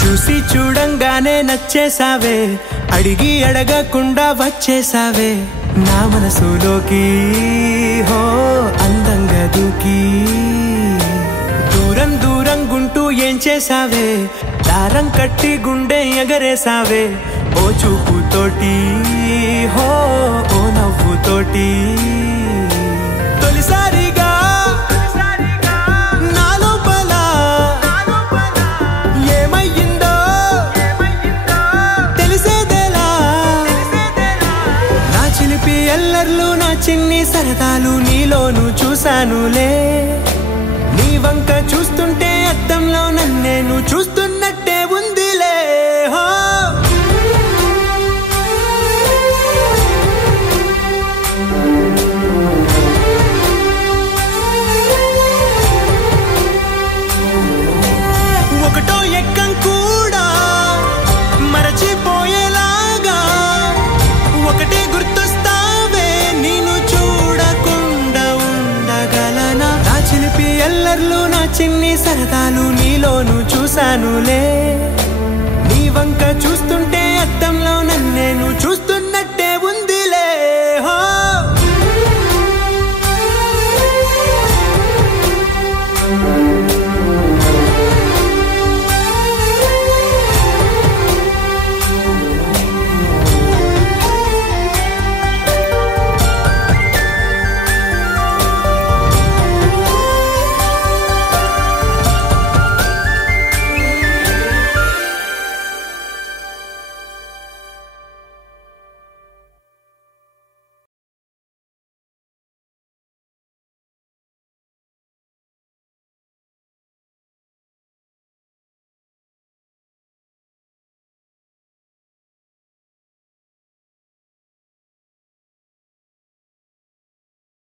చూసి చూడంగానే నచ్చేసావే, అడిగి అడగకుండా వచ్చేసావే నా మనసులోకి, హో అందంగా దూకి. దూరం దూరం గుంటూ ఏం చేసావే, దారం కట్టి గుండె ఎగరేసావే ఓ చూపుతోటి, హో ఓ నవ్వుతోటి. తొలిసారిగా ఎల్లర్లు నా చిన్ని సరదాలు నీలోను చూశానులే. నీ వంక చూస్తుంటే అద్దంలో నన్నేను చూస్తున్నట్టే ఉందిలే. ఒకటో ఎక్కం కూడా మరచిపోయేలాగా ఒకటే గుర్తు ఎల్లర్లు నా చిన్ని సరదాలు నీలోను చూశానులే.